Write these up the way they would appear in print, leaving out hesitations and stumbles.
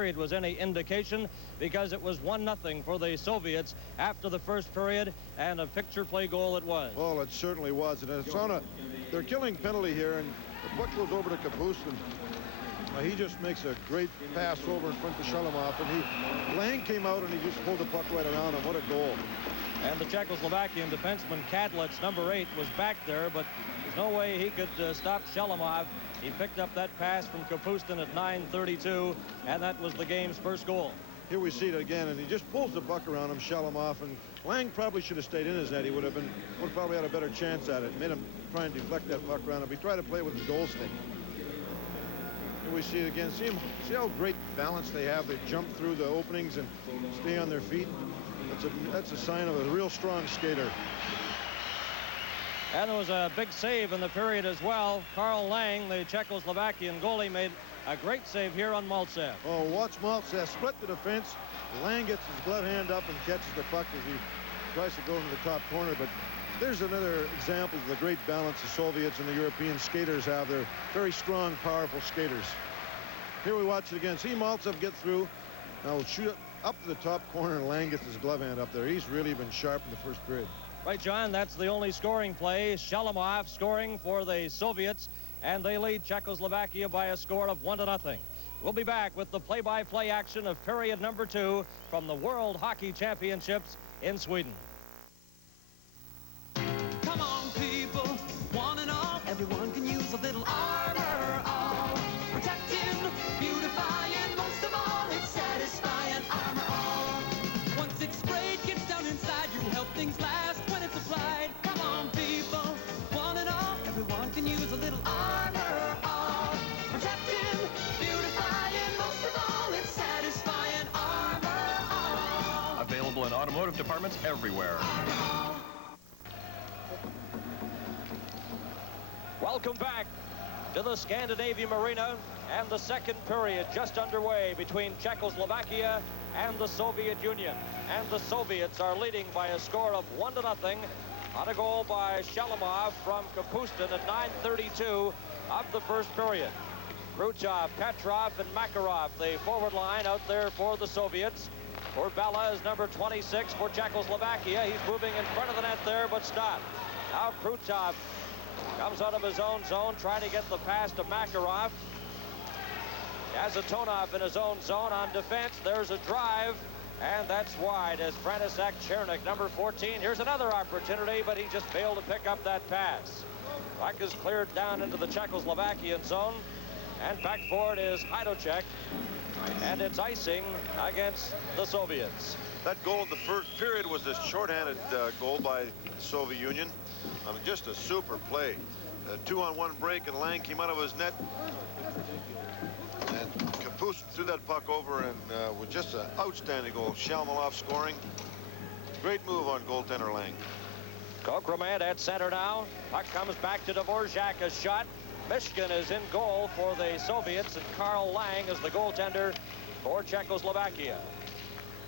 period was any indication, because it was 1-0 for the Soviets after the first period, and a picture play goal it was. Well, it certainly was, and it's on a, they're killing penalty here, and the puck goes over to Kapustin. He just makes a great pass over in front of Shalamov, and Lang came out and he just pulled the puck right around him. What a goal. And the Czechoslovakian defenseman Kátlec, number 8, was back there, but there's no way he could stop Shalamov. He picked up that pass from Kapustin at 9:32, and that was the game's first goal. Here we see it again, and he just pulls the puck around him, Shalamov, and Lang probably should have stayed in his net. He would have probably had a better chance at it. Made him try and deflect that puck around him. He tried to play with the goal stick. Here we see it again. See how great balance they have. They jump through the openings and stay on their feet. That's a sign of a real strong skater. And there was a big save in the period as well. Karl Lang, the Czechoslovakian goalie, made a great save here on Mальцев. Oh, watch Mальцев split the defense. Lang gets his glove hand up and catches the puck as he tries to go into the top corner. But there's another example of the great balance the Soviets and the European skaters have. They're very strong, powerful skaters. Here we watch it again. See Mальцев get through. Now we'll shoot up to the top corner, and Lang gets his glove hand up there. He's really been sharp in the first period. Right, John, that's the only scoring play. Shalamov scoring for the Soviets, and they lead Czechoslovakia by a score of 1-0. We'll be back with the play-by-play action of period number 2 from the World Hockey Championships in Sweden. Come on, people, one and all, everyone can use a little armor. All protecting, beautifying, most of all, it's satisfying. Armor All. Once it's sprayed, gets down inside, you'll help things last when it's applied. Come on, people, one and all, everyone can use a little armor. All protecting, beautifying, most of all, it's satisfying. Armor All. Available in automotive departments everywhere. Armor All. Welcome back to the Scandinavium Arena, and the second period just underway between Czechoslovakia and the Soviet Union. And the Soviets are leading by a score of 1-0 on a goal by Shalamov from Kapustin at 9:32 of the first period. Krutov, Petrov, and Makarov, the forward line out there for the Soviets. Urbella is number 26 for Czechoslovakia. He's moving in front of the net there, but stopped. Now Krutov comes out of his own zone, trying to get the pass to Makarov. Kazantonov in his own zone on defense. There's a drive, and that's wide as František Černík, number 14. Here's another opportunity, but he just failed to pick up that pass. Puck is cleared down into the Czechoslovakian zone, and back for it is Hajdúček, and it's icing against the Soviets. That goal in the first period was a shorthanded goal by the Soviet Union. I mean, just a super play. A 2-on-1 break, and Lang came out of his net. And Kapustin threw that puck over, and with just an outstanding goal. Shalamov scoring. Great move on goaltender Lang. Kokromat at center now. Puck comes back to Д.Олсson, a shot. Mышkин is in goal for the Soviets, and Karl Lang is the goaltender for Czechoslovakia.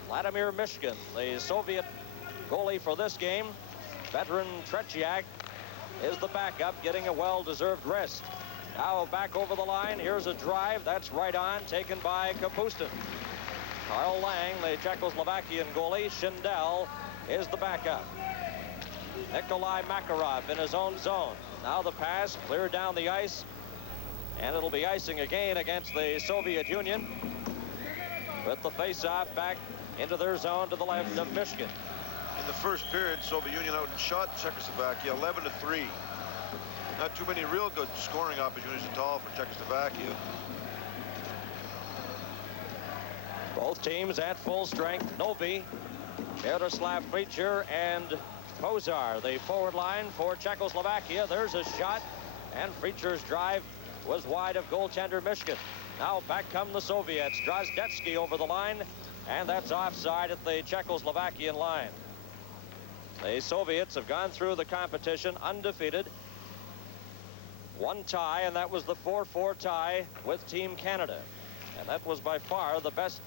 Vladimir Mышkин, the Soviet goalie for this game. Veteran Tretiak is the backup, getting a well-deserved rest. Now back over the line. Here's a drive. That's right on, taken by Kapustin. Karl Lang, the Czechoslovakian goalie. Schindel is the backup. Nikolai Makarov in his own zone. Now the pass, cleared down the ice, and it'll be icing again against the Soviet Union. With the face-off back into their zone to the left of Mышkин. In the first period, Soviet Union outshot Czechoslovakia 11-3. Not too many real good scoring opportunities at all for Czechoslovakia. Both teams at full strength. Novi, Miroslav Fettisov, and Pozar, the forward line for Czechoslovakia. There's a shot, and Fettisov's drive was wide of goaltender Mышkин. Now back come the Soviets. Drozdetsky over the line, and that's offside at the Czechoslovakian line. The Soviets have gone through the competition undefeated. One tie, and that was the 4-4 tie with Team Canada. And that was by far the best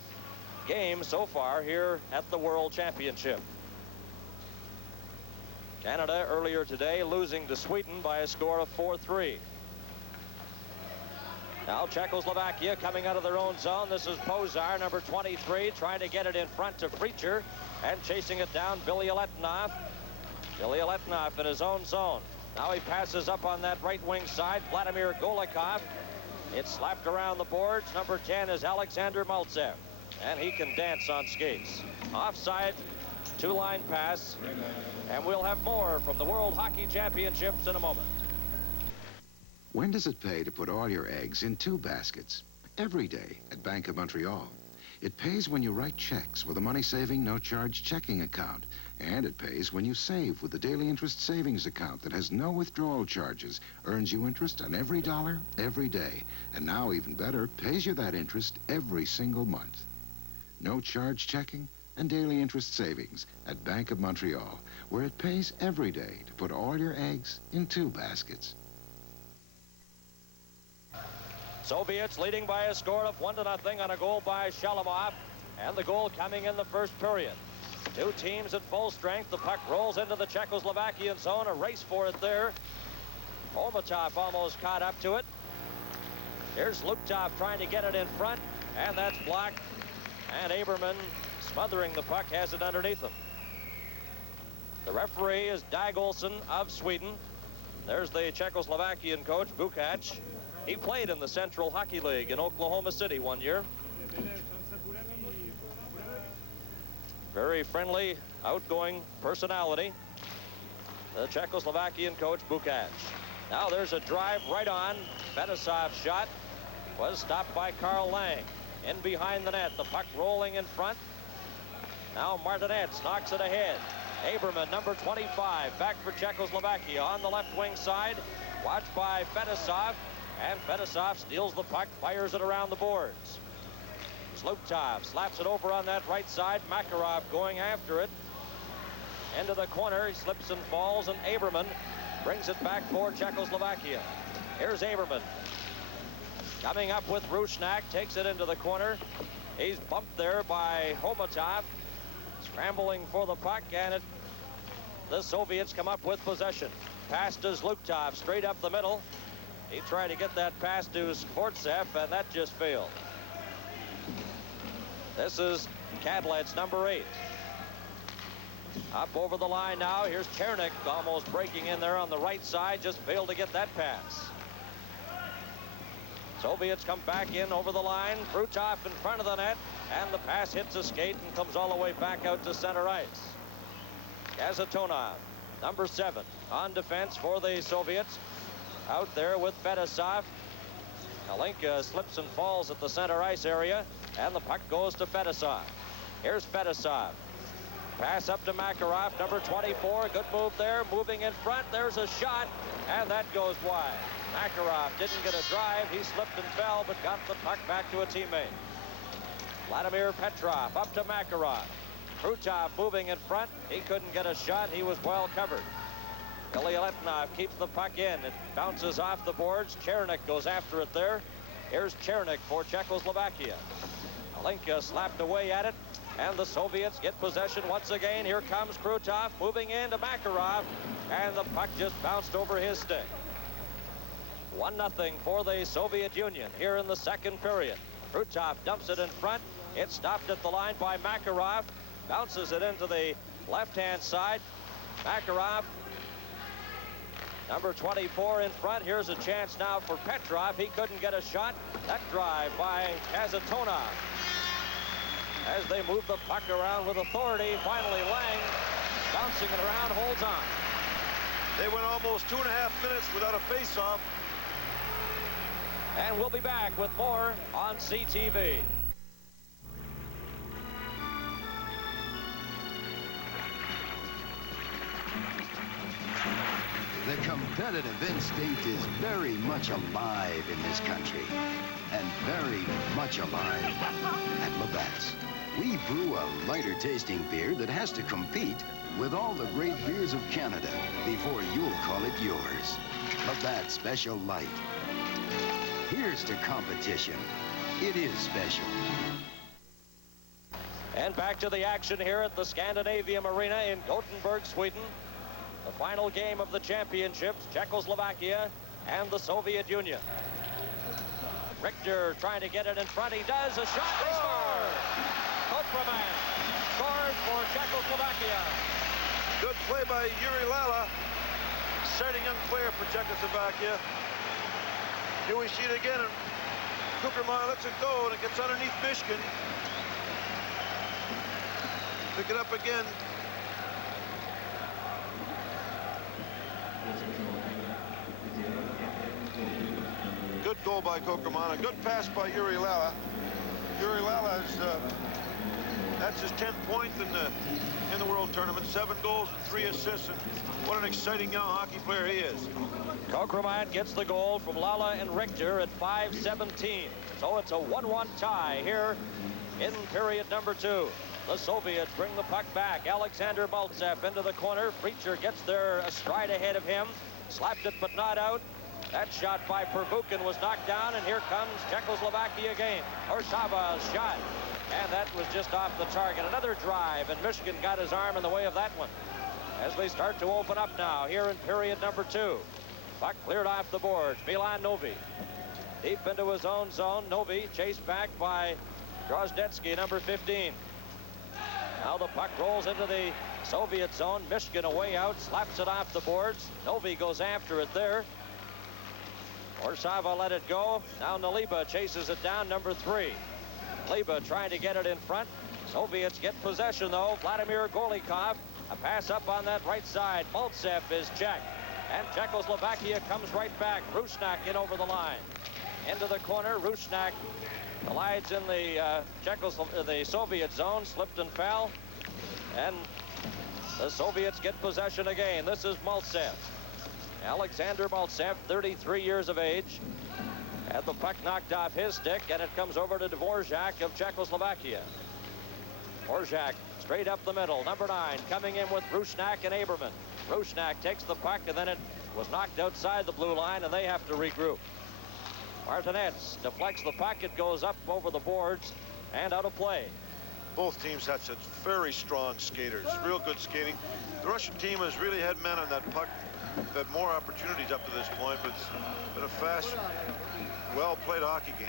game so far here at the World Championship. Canada earlier today losing to Sweden by a score of 4-3. Now Czechoslovakia coming out of their own zone. This is Pozar, number 23, trying to get it in front to Mышkин, and chasing it down, Bilялетdinov. Bilялетdinov in his own zone. Now he passes up on that right wing side, V.Golikov. It's slapped around the boards. Number 10 is Alexander Mальцев, and he can dance on skates. Offside, two-line pass, and we'll have more from the World Hockey Championships in a moment. When does it pay to put all your eggs in 2 baskets? Every day at Bank of Montreal. It pays when you write checks with a money-saving, no-charge checking account. And it pays when you save with the daily interest savings account that has no withdrawal charges, earns you interest on every dollar, every day. And now, even better, pays you that interest every single month. No-charge checking and daily interest savings at Bank of Montreal, where it pays every day to put all your eggs in 2 baskets. Soviets leading by a score of 1-0 on a goal by Shalamov, and the goal coming in the first period. 2 teams at full strength. The puck rolls into the Czechoslovakian zone. A race for it there. Omatov almost caught up to it. Here's Luptov trying to get it in front, and that's blocked. And Aberman, smothering the puck, has it underneath him. The referee is Д.Олссон of Sweden. There's the Czechoslovakian coach, Bukac. He played in the Central Hockey League in Oklahoma City one year. Very friendly, outgoing personality, the Czechoslovakian coach, Bukac. Now there's a drive right on. Fetisov's shot was stopped by Carl Lang. In behind the net, the puck rolling in front. Now Martinez knocks it ahead. Aberman, number 25, back for Czechoslovakia on the left wing side. Watched by Fetisov. And Fetisov steals the puck, fires it around the boards. Sluptov slaps it over on that right side. Makarov going after it. Into the corner, he slips and falls, and Aberman brings it back for Czechoslovakia. Here's Aberman. Coming up with Rusnak, takes it into the corner. He's bumped there by Homatov. Scrambling for the puck, and the Soviets come up with possession. Pass to Zluptov, straight up the middle. He tried to get that pass to Skvortsev, and that just failed. This is A.Kадлец, number 8. Up over the line now. Here's Chernik almost breaking in there on the right side. Just failed to get that pass. Soviets come back in over the line. Krutov in front of the net, and the pass hits a skate and comes all the way back out to center ice. Kazatona, number 7, on defense for the Soviets. Out there with Fetisov. Kalinka slips and falls at the center ice area, and the puck goes to Fetisov. Here's Fetisov. Pass up to Makarov, number 24. Good move there, moving in front. There's a shot, and that goes wide. Makarov didn't get a drive. He slipped and fell, but got the puck back to a teammate. Vladimir Petrov up to Makarov. Krutov moving in front. He couldn't get a shot. He was well covered. Bilялетdinov keeps the puck in. It bounces off the boards. Chernik goes after it there. Here's Chernik for Czechoslovakia. Kalinka slapped away at it, and the Soviets get possession once again. Here comes Krutov moving into Makarov, and the puck just bounced over his stick. 1-0 for the Soviet Union here in the second period. Krutov dumps it in front. It's stopped at the line by Makarov. Bounces it into the left-hand side. Makarov, number 24 in front. Here's a chance now for Petrov. He couldn't get a shot. That drive by Kazatona. As they move the puck around with authority, finally Lang, bouncing it around, holds on. They went almost 2.5 minutes without a face-off. And we'll be back with more on CTV. The competitive instinct is very much alive in this country, and very much alive at Labatt's. We brew a lighter-tasting beer that has to compete with all the great beers of Canada before you'll call it yours. Labatt's Special Light. Here's to competition. It is special. And back to the action here at the Scandinavium Arena in Gothenburg, Sweden. The final game of the championships, Czechoslovakia and the Soviet Union. Richter trying to get it in front. He does. A shot. They score. Kopreman scores for Czechoslovakia. Good play by Yuri Lala. Exciting young player for Czechoslovakia. Here we see it again, and Kopreman lets it go, and it gets underneath Mышkин. Pick it up again. Good goal by Kopreman. A good pass by Yuri Lala. Yuri Lala is that's his 10th point in the World Tournament. 7 goals and 3 assists. And what an exciting young hockey player he is. Kopreman gets the goal from Lala and Richter at 5:17. So it's a 1-1 tie here in period number 2. The Soviets bring the puck back. Alexander Mальцев into the corner. Mышkин gets there a stride ahead of him. Slapped it but not out. That shot by Первухин was knocked down, and here comes Czechoslovakia again. Orsava's shot, and that was just off the target. Another drive, and Mышkин got his arm in the way of that one. As they start to open up now here in period number 2. Puck cleared off the boards. Milan Novi deep into his own zone. Novi chased back by Drozdetsky, number 15. Now the puck rolls into the Soviet zone. Mышkin away out, slaps it off the boards. Novi goes after it there. Orsava let it go. Now Naliba chases it down, number 3. Naliba trying to get it in front. Soviets get possession, though. Vladimir Golikov, a pass up on that right side. Mальцев is checked. And Czechoslovakia comes right back. Rusnak in over the line. Into the corner, Rusnak collides in the Soviet zone, slipped and fell. And the Soviets get possession again. This is Mальцев. Alexander Mальцев, 33 years of age. Had the puck knocked off his stick, and it comes over to Dvorjak of Czechoslovakia. Dvorjak straight up the middle, number 9, coming in with Rusnak and Aberman. Rusnak takes the puck, and then it was knocked outside the blue line, and they have to regroup. Martinez deflects the puck. It goes up over the boards and out of play. Both teams had such very strong skaters, real good skating. The Russian team has really had men on that puck. They've had more opportunities up to this point, but it's been a fast, well-played hockey game.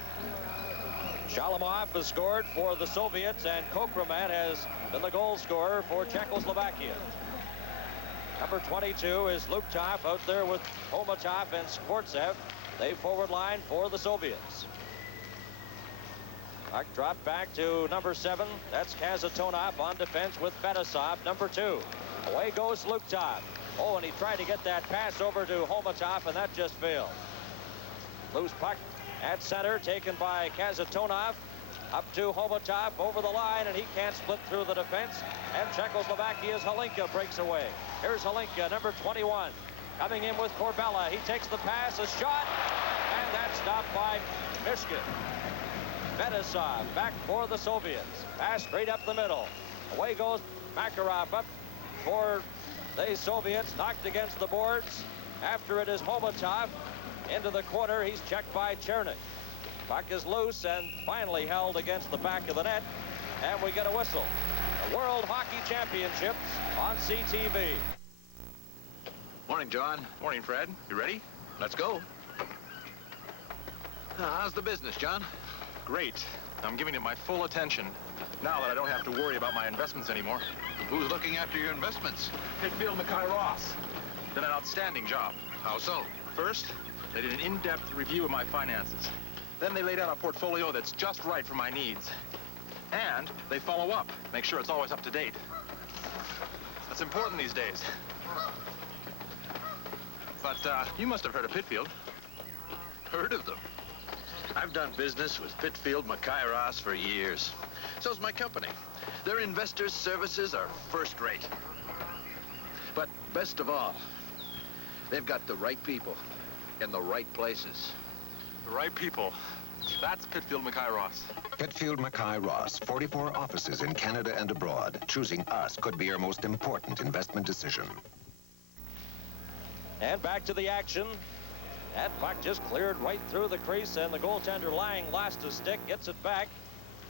Shalamov has scored for the Soviets, and Kopreman has been the goal scorer for Czechoslovakia. Number 22 is Luktov out there with Homatov and Skvortsev. They forward line for the Soviets. Puck dropped back to number 7. That's Kazantonov on defense with Fetisov, number 2. Away goes Luktov. Oh, and he tried to get that pass over to Homatov, and that just failed. Loose puck at center, taken by Kazantonov. Up to Homatov, over the line, and he can't split through the defense. And Czechoslovakia's Halinka breaks away. Here's Halinka, number 21. Coming in with Korbella. He takes the pass, a shot, and that's stopped by Mышkin. Fetisov back for the Soviets. Pass straight up the middle. Away goes Makarov up for the Soviets, knocked against the boards. After it is Homatov. Into the corner, he's checked by Chernik. Puck is loose and finally held against the back of the net. And we get a whistle. The World Hockey Championships on CTV. Morning, John. Morning, Fred. You ready? Let's go. How's the business, John? Great. I'm giving it my full attention now that I don't have to worry about my investments anymore. Who's looking after your investments? Pitfield Mackay-Ross did an outstanding job. How so? First, they did an in-depth review of my finances. Then they laid out a portfolio that's just right for my needs. And they follow up, make sure it's always up to date. That's important these days. But you must have heard of Pitfield. Heard of them? I've done business with Pitfield Mackay-Ross for years. So's my company. Their investors' services are first rate. But best of all, they've got the right people in the right places. The right people. That's Pitfield Mackay-Ross. Pitfield Mackay-Ross, 44 offices in Canada and abroad. Choosing us could be your most important investment decision. And back to the action. That puck just cleared right through the crease, and the goaltender Lang lost his stick, gets it back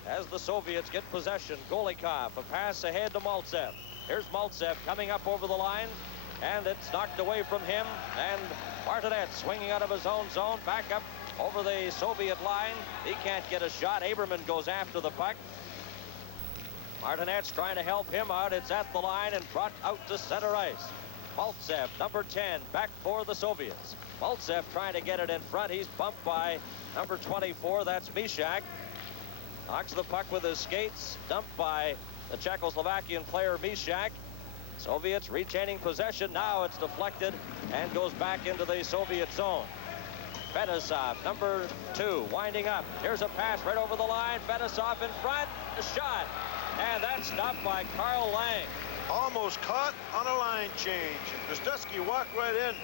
as the Soviets get possession. Golikov, a pass ahead to Mальцев. Here's Mальцев coming up over the line, and it's knocked away from him, and Martinez swinging out of his own zone, back up over the Soviet line. He can't get a shot. Aberman goes after the puck. Martinet's trying to help him out. It's at the line and brought out to center ice. Mальцев, number 10, back for the Soviets. Mальцев trying to get it in front. He's bumped by number 24. That's Mishak. Knocks the puck with his skates. Dumped by the Czechoslovakian player Mishak. Soviets retaining possession. Now it's deflected and goes back into the Soviet zone. Fettisov, number 2, winding up. Here's a pass right over the line. Fettisov in front. A shot. And that's stopped by Carl Lang. Almost caught on a line change. Gostowski walked right in.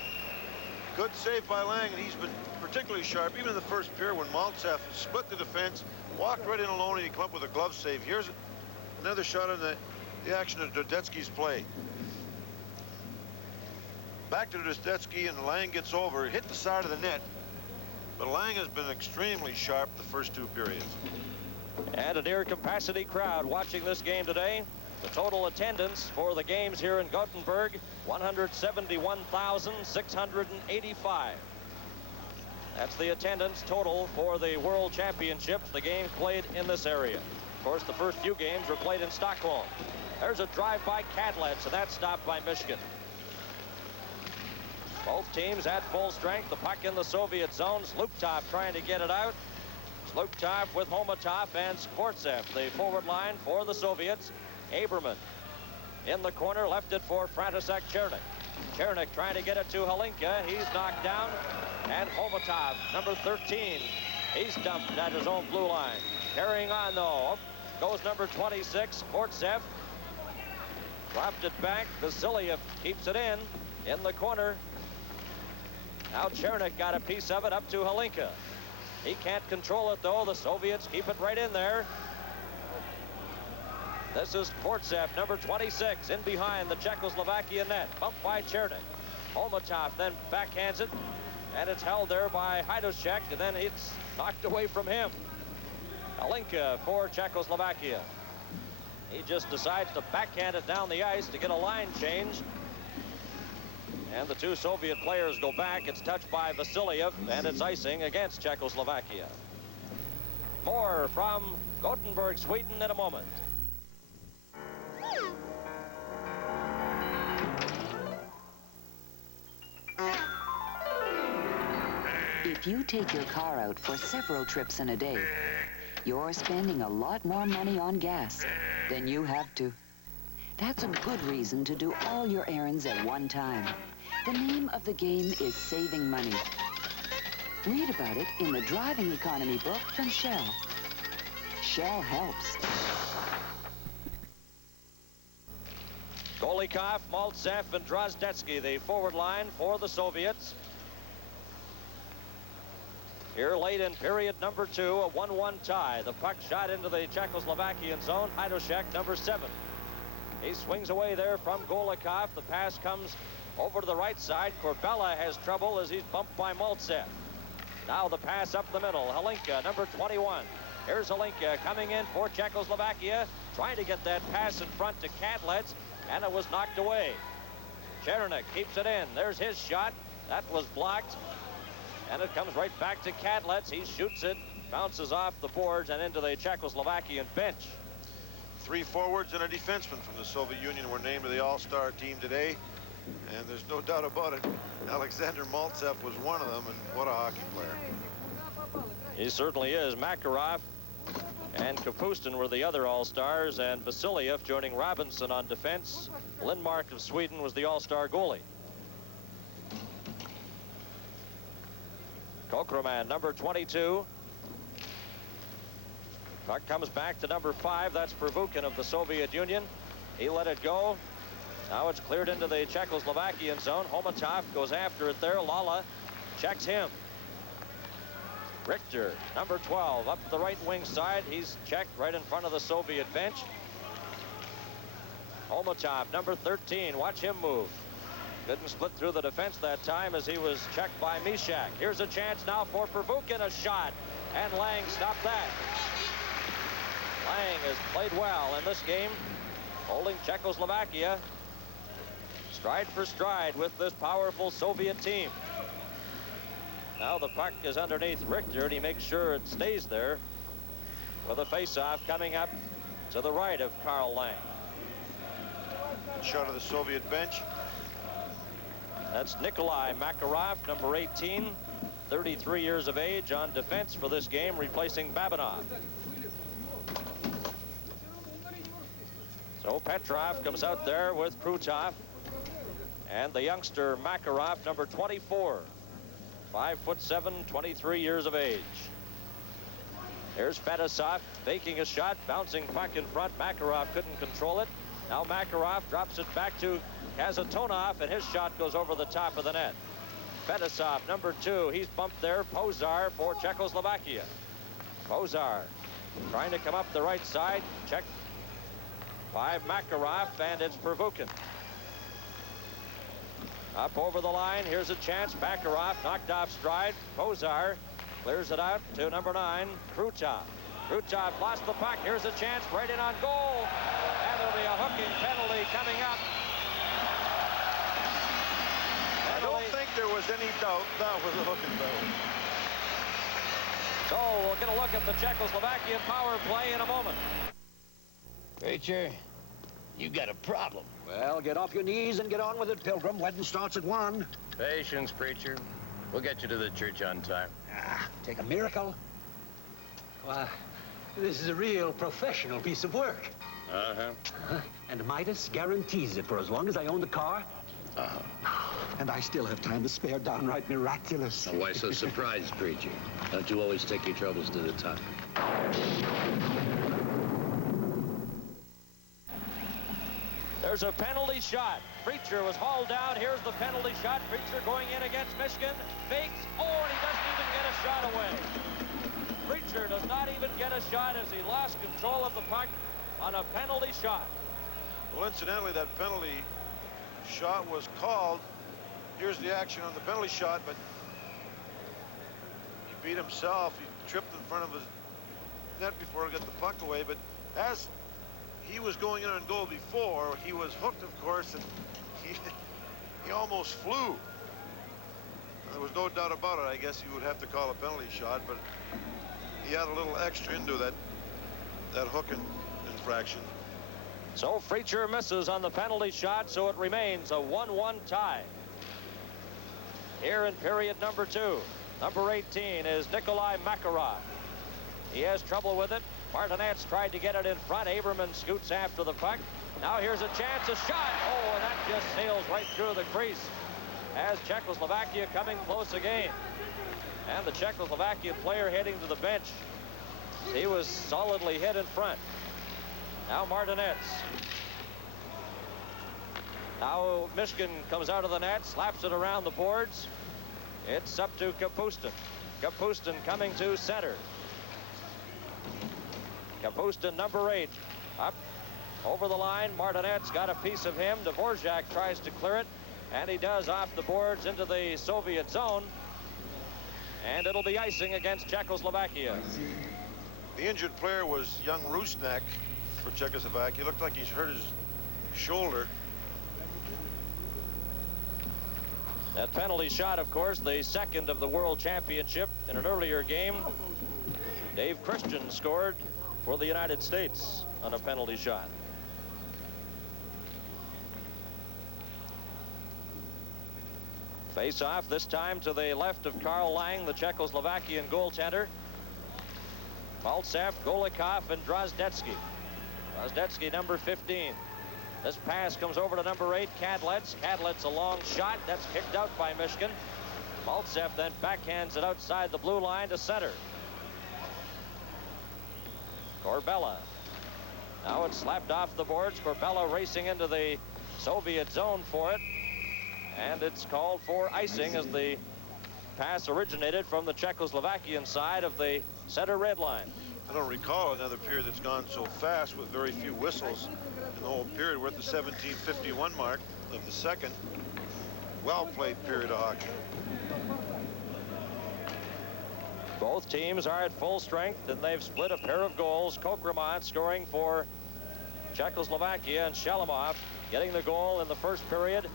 Good save by Lang, and he's been particularly sharp, even in the first period when Mальцев split the defense, walked right in alone, and he came up with a glove save. Here's another shot on the action of Dudetsky's play. Back to Dudetsky, and Lang gets over, hit the side of the net. But Lang has been extremely sharp the first 2 periods. And a near capacity crowd watching this game today. The total attendance for the games here in Gothenburg, 171,685. That's the attendance total for the World Championships, the games played in this area. Of course, the first few games were played in Stockholm. There's a drive by Ä.Kадлец, and that's stopped by Mышkин. Both teams at full strength. The puck in the Soviet zone. Zlukov trying to get it out. Zlukov with Homatov and Skvortsev, the forward line for the Soviets. Aberman in the corner, left it for František Černik. Černik trying to get it to Hlinka. He's knocked down. And Homatov, number 13, he's dumped at his own blue line. Carrying on, though, goes number 26, Skvortsev. Dropped it back. Vasilev keeps it in the corner. Now Černik got a piece of it up to Hlinka. He can't control it, though. The Soviets keep it right in there. This is Skvortsev, number 26, in behind the Czechoslovakian net. Bumped by Černik. Homatov then backhands it, and it's held there by Hajdúšek, and then it's knocked away from him. Hlinka for Czechoslovakia. He just decides to backhand it down the ice to get a line change. And the 2 Soviet players go back. It's touched by Vasilev, and it's icing against Czechoslovakia. More from Gothenburg, Sweden in a moment. If you take your car out for several trips in a day, you're spending a lot more money on gas than you have to. That's a good reason to do all your errands at one time. The name of the game is saving money. Read about it in the driving economy book from Shell. Shell helps. Golikov, Mальцев, and Drozdetsky, the forward line for the Soviets. Here late in period number 2, a 1-1 tie. The puck shot into the Czechoslovakian zone. Hajdúšek, number 7. He swings away there from Golikov. The pass comes over to the right side. Korbella has trouble as he's bumped by Mальцев. Now the pass up the middle. Hlinka, number 21. Here's Hlinka coming in for Czechoslovakia, trying to get that pass in front to Ä.Kадлец, and it was knocked away. Černik keeps it in. There's his shot. That was blocked. And it comes right back to Ä.Kадлец. He shoots it, bounces off the boards and into the Czechoslovakian bench. 3 forwards and a defenseman from the Soviet Union were named to the All-Star team today. And there's no doubt about it. Alexander Mальцев was one of them, and what a hockey player. He certainly is. Makarov and Kapustin were the other All-Stars, and Vasilev joining Robinson on defense. Lindmark of Sweden was the All-Star goalie. Kokroman, number 22. Puck comes back to number 5. That's Prvukhin of the Soviet Union. He let it go. Now it's cleared into the Czechoslovakian zone. Homatov goes after it there. Lala checks him. Richter, number 12, up the right wing side. He's checked right in front of the Soviet bench. Homatov, number 13, watch him move. Couldn't split through the defense that time as he was checked by Mishak. Here's a chance now for Prvukhin, a shot, and Lang stopped that. Lang has played well in this game, holding Czechoslovakia stride for stride with this powerful Soviet team. Now the puck is underneath Richter, and he makes sure it stays there with a face-off coming up to the right of Carl Lang. Shot of the Soviet bench. That's Nikolai Makarov, number 18, 33 years of age, on defense for this game, replacing Babinov. So Petrov comes out there with Krutov, and the youngster Makarov, number 24, 5'7", 23 years of age. Here's Fetisov faking a shot, bouncing puck in front. Makarov couldn't control it. Now Makarov drops it back to Kazantonov, and his shot goes over the top of the net. Fetisov, number 2, he's bumped there. Pozar for Czechoslovakia. Pozar trying to come up the right side. Check by Makarov, and it's Первухин. Up over the line, here's a chance. Makarov knocked off stride. Pozar clears it out to number 9, Krutov. Krutov lost the puck. Here's a chance right in on goal. And there'll be a hooking penalty coming up. I don't think there was any doubt that was a hooking penalty. So we'll get a look at the Czechoslovakian power play in a moment. Fettisov, you got a problem. Well, get off your knees and get on with it, Pilgrim. Wedding starts at 1. Patience, preacher. We'll get you to the church on time. Take a miracle. Why, this is a real professional piece of work. Uh-huh. And Midas guarantees it for as long as I own the car. And I still have time to spare. Downright miraculous. Now, why so surprised, preacher? Don't you always take your troubles to the top? There's a penalty shot. Mышkin was hauled down. Here's the penalty shot. Mышkin going in against Mышkин. Fakes. Oh, and he doesn't even get a shot away. Mышkin does not even get a shot as he lost control of the puck on a penalty shot. Well, incidentally, that penalty shot was called. Here's the action on the penalty shot, but he beat himself. He tripped in front of his net before he got the puck away, but as he was going in on goal before, he was hooked, of course, and he almost flew. There was no doubt about it. I guess you would have to call a penalty shot, but he had a little extra into that hooking infraction. So Mышkin misses on the penalty shot, so it remains a 1-1 tie. Here in period number 2, number 18 is Nikolai Makarov. He has trouble with it. Martinez tried to get it in front. Aberman scoots after the puck. Now here's a chance, a shot. Oh, and that just sails right through the crease as Czechoslovakia coming close again. And the Czechoslovakian player heading to the bench. He was solidly hit in front. Now Martinez. Now Mышkin comes out of the net, slaps it around the boards. It's up to Kapustin. Kapustin coming to center. Kapustin, number 8, up over the line. Martinez got a piece of him. Д.Олссон tries to clear it, and he does off the boards into the Soviet zone. And it'll be icing against Czechoslovakia. The injured player was young Rusnak for Czechoslovakia. Looked like he's hurt his shoulder. That penalty shot, of course, the second of the World Championship. In an earlier game, Dave Christian scored for the United States on a penalty shot. Face off this time to the left of Carl Lang, the Czechoslovakian goaltender. Mальцев, Golikov, and Drozdetsky. Drozdetsky, number 15. This pass comes over to number 8, Kadlets. Kadlets, a long shot. That's kicked out by Mышkin. Mальцев then backhands it outside the blue line to center. Corbella. Now it's slapped off the boards. Corbella racing into the Soviet zone for it. And it's called for icing as the pass originated from the Czechoslovakian side of the center red line. I don't recall another period that's gone so fast with very few whistles in the whole period. We're at the 17:51 mark of the second. Well-played period of hockey. Both teams are at full strength, and they've split a pair of goals. Kokramont scoring for Czechoslovakia, and Shalamov getting the goal in the first period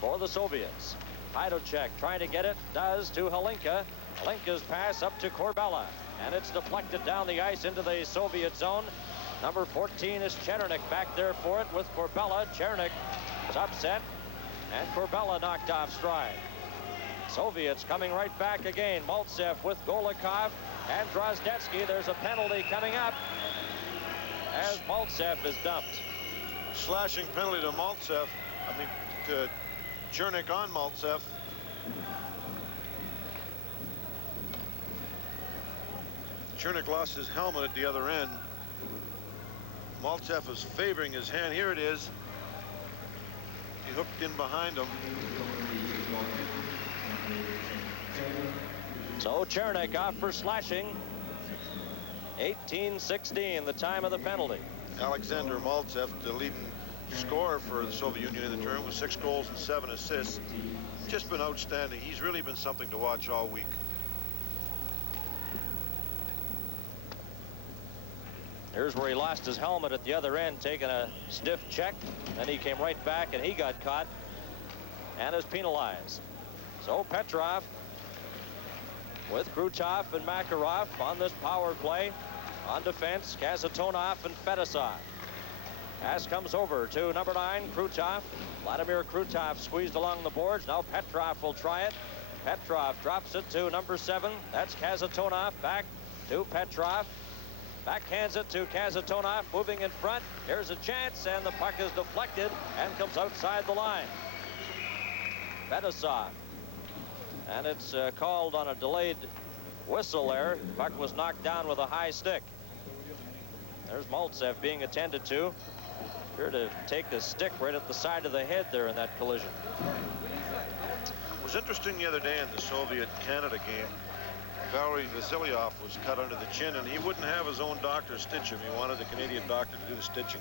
for the Soviets. Heidocek trying to get it, does to Hlinka. Hlinka's pass up to Korbella, and it's deflected down the ice into the Soviet zone. Number 14 is Chernik back there for it with Korbella. Chernik is upset, and Korbella knocked off stride. Soviets coming right back again. Mальцев with Golikov and Drozdetsky. There's a penalty coming up as Mальцев is dumped. Slashing penalty to Mальцев. I mean, to Chernik on Mальцев. Chernik lost his helmet at the other end. Mальцев is favoring his hand. Here it is. He hooked in behind him. So Chernik off for slashing. 18-16, the time of the penalty. Alexander Mальцев, the leading scorer for the Soviet Union in the tournament, with 6 goals and 7 assists. Just been outstanding. He's really been something to watch all week. Here's where he lost his helmet at the other end, taking a stiff check. Then he came right back and he got caught and is penalized. So Petrov with Krutov and Makarov on this power play. On defense, Kazantonov and Fettisov. Pass comes over to number 9, Krutov. Vladimir Krutov squeezed along the boards. Now Petrov will try it. Petrov drops it to number 7. That's Kazantonov. Back to Petrov. Backhands it to Kazantonov, moving in front. Here's a chance, and the puck is deflected and comes outside the line. Fettisov. And it's called on a delayed whistle there. Puck was knocked down with a high stick. There's Mальцев being attended to. Here to take a stick right at the side of the head there in that collision. It was interesting the other day in the Soviet-Canada game. Valery Vasilyov was cut under the chin, and he wouldn't have his own doctor stitch him. He wanted the Canadian doctor to do the stitching.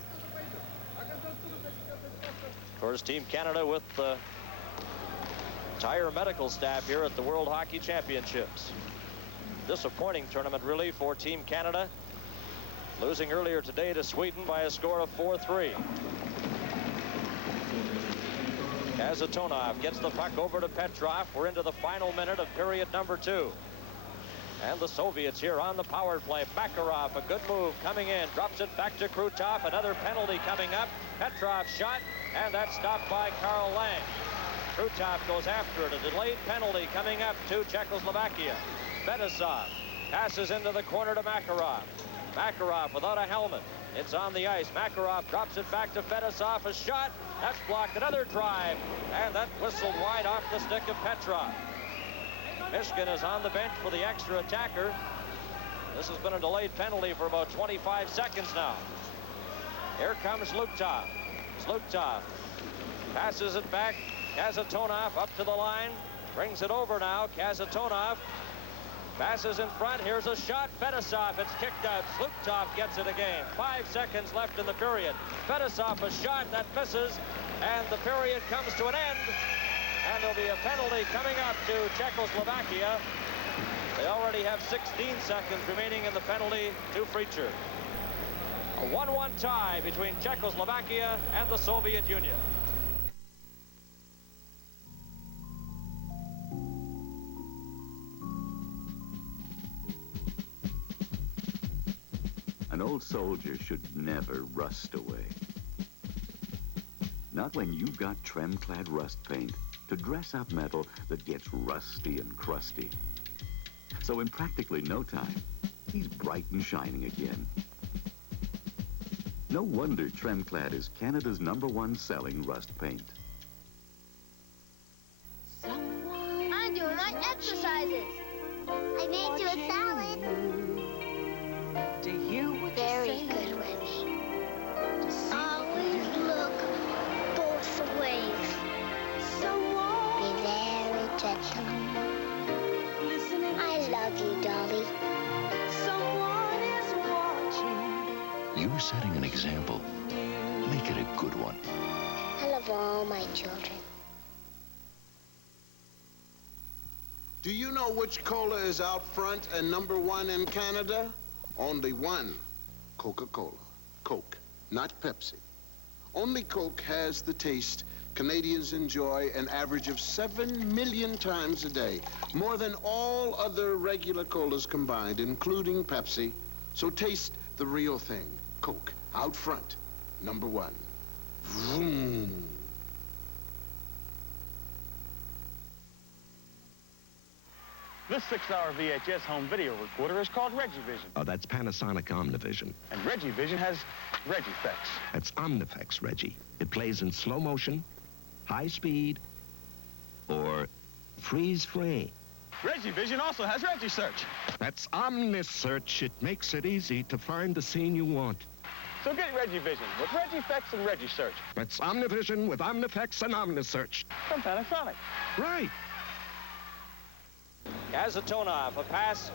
Of course, Team Canada with the entire medical staff here at the World Hockey Championships. Disappointing tournament, really, for Team Canada. Losing earlier today to Sweden by a score of 4-3. Kazantonov gets the puck over to Petrov. We're into the final minute of period number 2. And the Soviets here on the power play. Makarov, a good move coming in. Drops it back to Krutov. Another penalty coming up. Petrov shot, and that's stopped by Karl Lang. Krutov goes after it. A delayed penalty coming up to Czechoslovakia. Fettisov passes into the corner to Makarov. Makarov without a helmet. It's on the ice. Makarov drops it back to Fettisov. A shot. That's blocked. Another drive. And that whistled wide off the stick of Petrov. Mышkин is on the bench for the extra attacker. This has been a delayed penalty for about 25 seconds now. Here comes Zlutov. Zlutov passes it back. Kazantonov up to the line. Brings it over now. Kazantonov passes in front. Here's a shot. Fettisov. It's kicked out. Zlutov gets it again. 5 seconds left in the period. Fettisov a shot that misses, and the period comes to an end. And there'll be a penalty coming up to Czechoslovakia. They already have 16 seconds remaining in the penalty to Mfrичер. A 1-1 tie between Czechoslovakia and the Soviet Union. An old soldier should never rust away. Not when you've got Trem-Clad rust paint to dress up metal that gets rusty and crusty. So in practically no time, he's bright and shining again. No wonder Trem-Clad is Canada's #1 selling rust paint. I'm doing my exercises. I made you a salad. To hear what Very you say. good, Wendy. Always look both ways. Be very gentle. I love you, Dolly. Someone is watching. You're setting an example. Make it a good one. I love all my children. Do you know which cola is out front and #1 in Canada? Only one. Coca-Cola. Coke, not Pepsi. Only Coke has the taste Canadians enjoy an average of 7 million times a day, more than all other regular colas combined, including Pepsi. So taste the real thing. Coke, out front, number one. Vroom. This 6-hour VHS home video recorder is called RegiVision. Oh, that's Panasonic Omnivision. And RegiVision has RegiFX. That's Omnifex, Reggie. It plays in slow motion, high speed, or freeze-free. RegiVision also has RegiSearch. That's OmniSearch. It makes it easy to find the scene you want. So get RegiVision with RegiFX and RegiSearch. That's Omnivision with Omnifex and OmniSearch. From Panasonic. Right. Kazantonov, a pass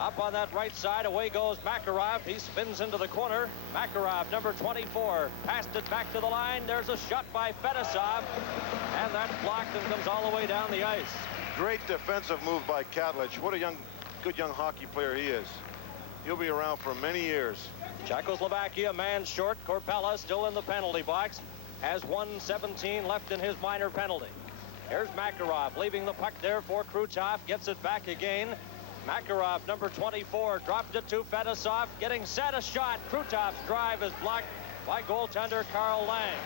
up on that right side. Away goes Makarov. He spins into the corner. Makarov, number 24, passed it back to the line. There's a shot by Fettisov, and that's blocked and comes all the way down the ice. Great defensive move by Kátlec. What a good young hockey player he is. He'll be around for many years. Czechoslovakia, man short. Korpela still in the penalty box. Has 1:17 left in his minor penalty. Here's Makarov leaving the puck there for Krutov. Gets it back again. Makarov, number 24, dropped it to Fettisov. Getting set a shot. Krutov's drive is blocked by goaltender Carl Lang.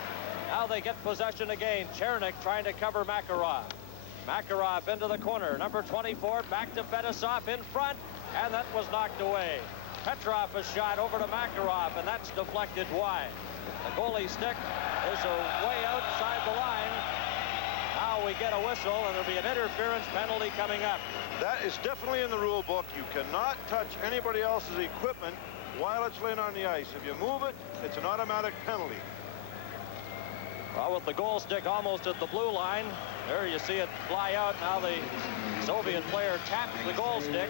Now they get possession again. Chernik trying to cover Makarov. Makarov into the corner. Number 24 back to Fettisov in front. And that was knocked away. Petrov a shot over to Makarov, and that's deflected wide. The goalie stick is way outside the line. Now we get a whistle, and there'll be an interference penalty coming up. That is definitely in the rule book. You cannot touch anybody else's equipment while it's laying on the ice. If you move it, it's an automatic penalty. Well, with the goal stick almost at the blue line, there you see it fly out. Now the Soviet player taps the goal stick,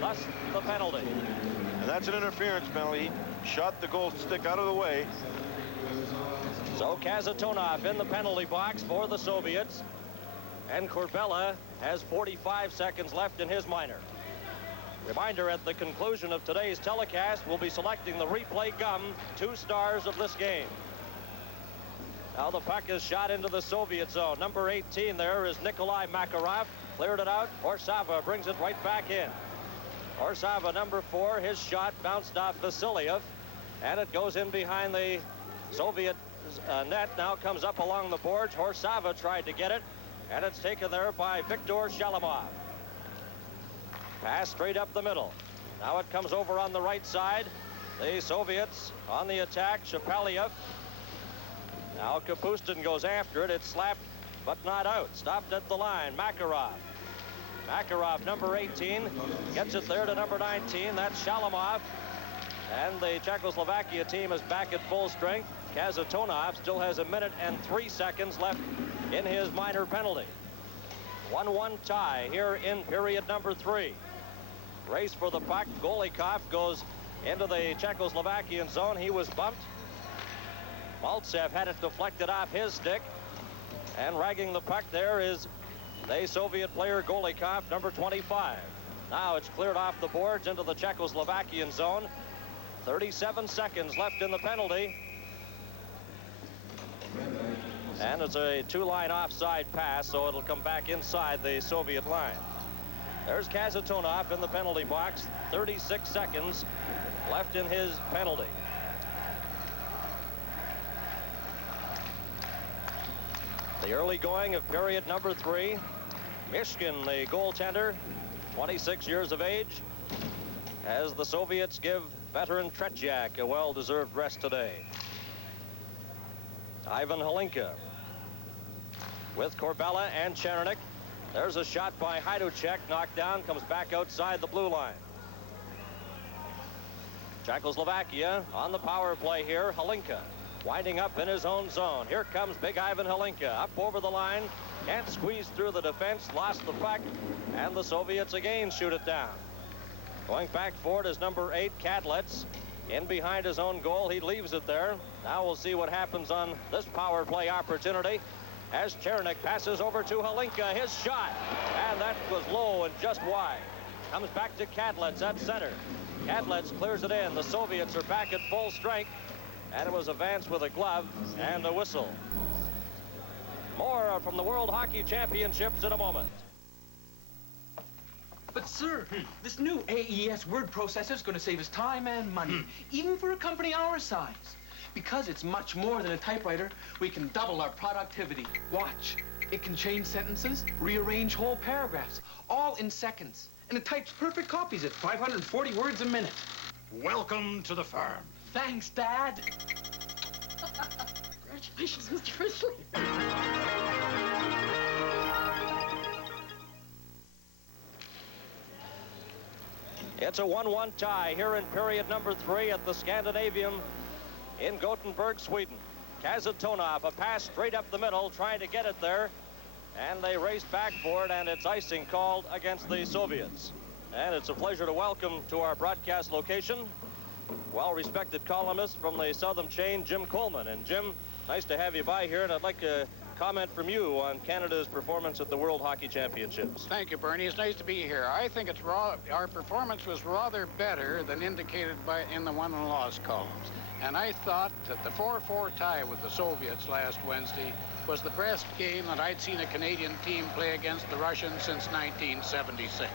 thus the penalty. And that's an interference penalty. Shot the goal stick out of the way. So Kazantonov in the penalty box for the Soviets. And Korpela has 45 seconds left in his minor. Reminder, at the conclusion of today's telecast, we'll be selecting the replay gum 2 stars of this game. Now the puck is shot into the Soviet zone. Number 18 there is Nikolai Makarov. Cleared it out. Orsava brings it right back in. Orsava, number 4, his shot bounced off Vasiliev, and it goes in behind the Soviet net. Now comes up along the boards. Orsava tried to get it, and it's taken there by Viktor Shalamov. Pass straight up the middle. Now it comes over on the right side. The Soviets on the attack. Shapeliev. Now Kapustin goes after it. It's slapped, but not out. Stopped at the line. Makarov. Makarov, number 18, gets it there to number 19. That's Shalamov. And the Czechoslovakia team is back at full strength. Kazantonov still has 1 minute and 3 seconds left in his minor penalty. 1-1 tie here in period number 3. Race for the puck. Golikov goes into the Czechoslovakian zone. He was bumped. Mальцев had it deflected off his stick. And ragging the puck there is the Soviet player Golikov, number 25. Now it's cleared off the boards into the Czechoslovakian zone. 37 seconds left in the penalty. And it's a 2-line offside pass, so it'll come back inside the Soviet line. There's Kazantonov in the penalty box. 36 seconds left in his penalty. The early going of period number 3. Mышkин, the goaltender, 26 years of age, as the Soviets give veteran Tretiak a well-deserved rest today. Ivan Hlinka with Korpela and Chernik. There's a shot by Hajduček, knocked down, comes back outside the blue line. Czechoslovakia on the power play here. Hlinka winding up in his own zone. Here comes big Ivan Hlinka up over the line. Can't squeeze through the defense, lost the puck, and the Soviets again shoot it down. Going back for it is number 8, Kátlec. In behind his own goal, he leaves it there. Now we'll see what happens on this power play opportunity as Chernik passes over to Hlinka. His shot, and that was low and just wide. Comes back to Kátlec at center. Kátlec clears it in. The Soviets are back at full strength, and it was advanced with a glove and a whistle. More from the World Hockey Championships in a moment. But, sir, this new AES word processor is going to save us time and money, even for a company our size. Because it's much more than a typewriter, we can double our productivity. Watch. It can change sentences, rearrange whole paragraphs, all in seconds. And it types perfect copies at 540 words a minute. Welcome to the farm. Thanks, Dad. Congratulations, Mr. Frisley. It's a 1-1 tie here in period number 3 at the Scandinavium in Gothenburg, Sweden. Kazantonov, a pass straight up the middle, trying to get it there. And they race back for it, and it's icing called against the Soviets. And it's a pleasure to welcome to our broadcast location well-respected columnist from the Southern chain, Jim Coleman. And Jim, nice to have you by here, and I'd like a comment from you on Canada's performance at the World Hockey Championships. Thank you, Bernie. It's nice to be here. I think our performance was rather better than indicated in the won and lost columns. And I thought that the 4-4 tie with the Soviets last Wednesday was the best game that I'd seen a Canadian team play against the Russians since 1976.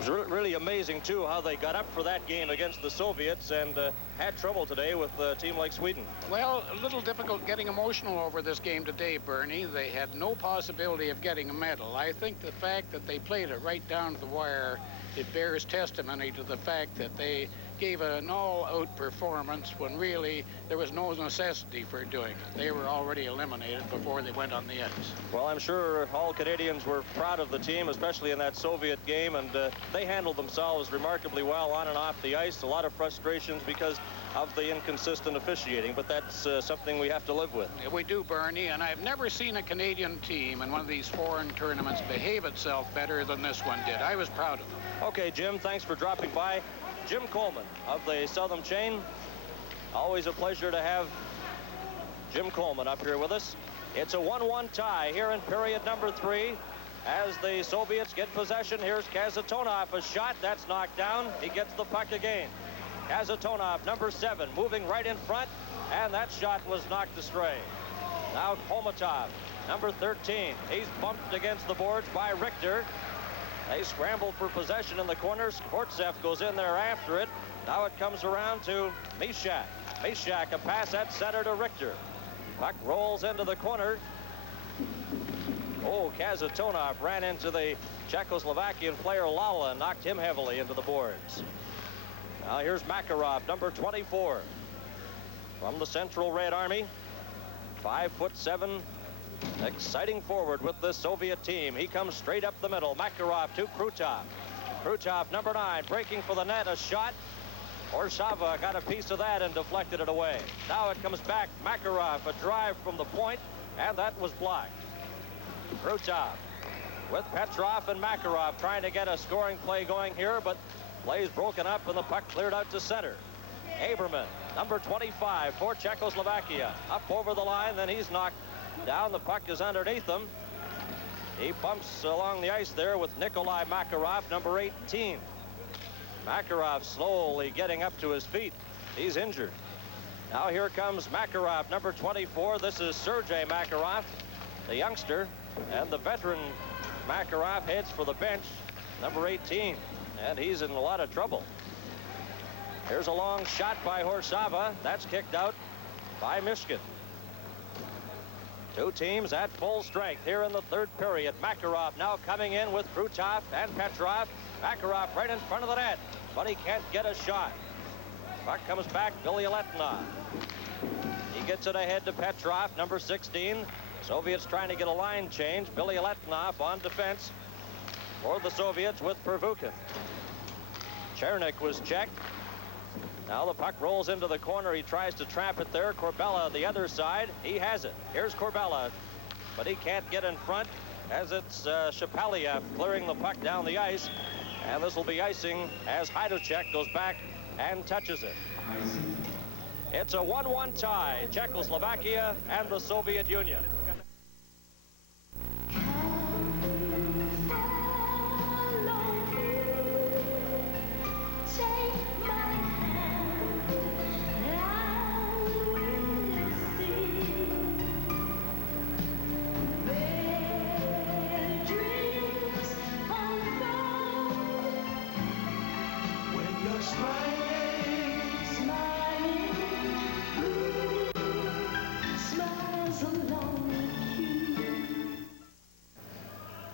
It was really amazing, too, how they got up for that game against the Soviets and had trouble today with a team like Sweden. Well, a little difficult getting emotional over this game today, Bernie. They had no possibility of getting a medal. I think the fact that they played it right down to the wire, it bears testimony to the fact that they gave an all-out performance when really there was no necessity for doing it. They were already eliminated before they went on the ice. Well, I'm sure all Canadians were proud of the team, especially in that Soviet game, and they handled themselves remarkably well on and off the ice. A lot of frustrations because of the inconsistent officiating, but that's something we have to live with. Yeah, we do, Bernie, and I've never seen a Canadian team in one of these foreign tournaments behave itself better than this one did. I was proud of them. Okay, Jim, thanks for dropping by. Jim Coleman of the Southern chain. Always a pleasure to have Jim Coleman up here with us. It's a 1-1 tie here in period number 3 as the Soviets get possession. Here's Kazantonov, a shot that's knocked down. He gets the puck again. Kazantonov, number 7, moving right in front, and that shot was knocked astray. Now Komatov, number 13. He's bumped against the boards by Richter. They scramble for possession in the corner. Kortsev goes in there after it. Now it comes around to Mishak. Mishak, a pass at center to Richter. Puck rolls into the corner. Oh, Kazantonov ran into the Czechoslovakian player Lala and knocked him heavily into the boards. Now here's Makarov, number 24. From the Central Red Army. 5'7". Exciting forward with the Soviet team. He comes straight up the middle. Makarov to Krutov. Krutov, number 9, breaking for the net. A shot. Orsava got a piece of that and deflected it away. Now it comes back. Makarov, a drive from the point, and that was blocked. Krutov with Petrov and Makarov trying to get a scoring play going here, but play's broken up and the puck cleared out to center. Aberman, number 25 for Czechoslovakia. Up over the line, then he's knocked down. The puck is underneath him. He bumps along the ice there with Nikolai Makarov, number 18. Makarov slowly getting up to his feet. He's injured. Now here comes Makarov, number 24. This is Sergei Makarov, the youngster, and the veteran Makarov heads for the bench, number 18, and he's in a lot of trouble. Here's a long shot by Horsava. That's kicked out by Mышkин. Two teams at full strength here in the third period. Makarov now coming in with Krutov and Petrov. Makarov right in front of the net, but he can't get a shot. Puck comes back, Bilялетdinov. He gets it ahead to Petrov, number 16. Soviets trying to get a line change. Bilялетdinov on defense for the Soviets with Первухин. Chernik was checked. Now the puck rolls into the corner. He tries to trap it there. Korbella the other side. He has it. Here's Korbella, but he can't get in front as it's Shapaliev clearing the puck down the ice. And this will be icing as Hajduk goes back and touches it. It's a 1-1 tie, Czechoslovakia and the Soviet Union.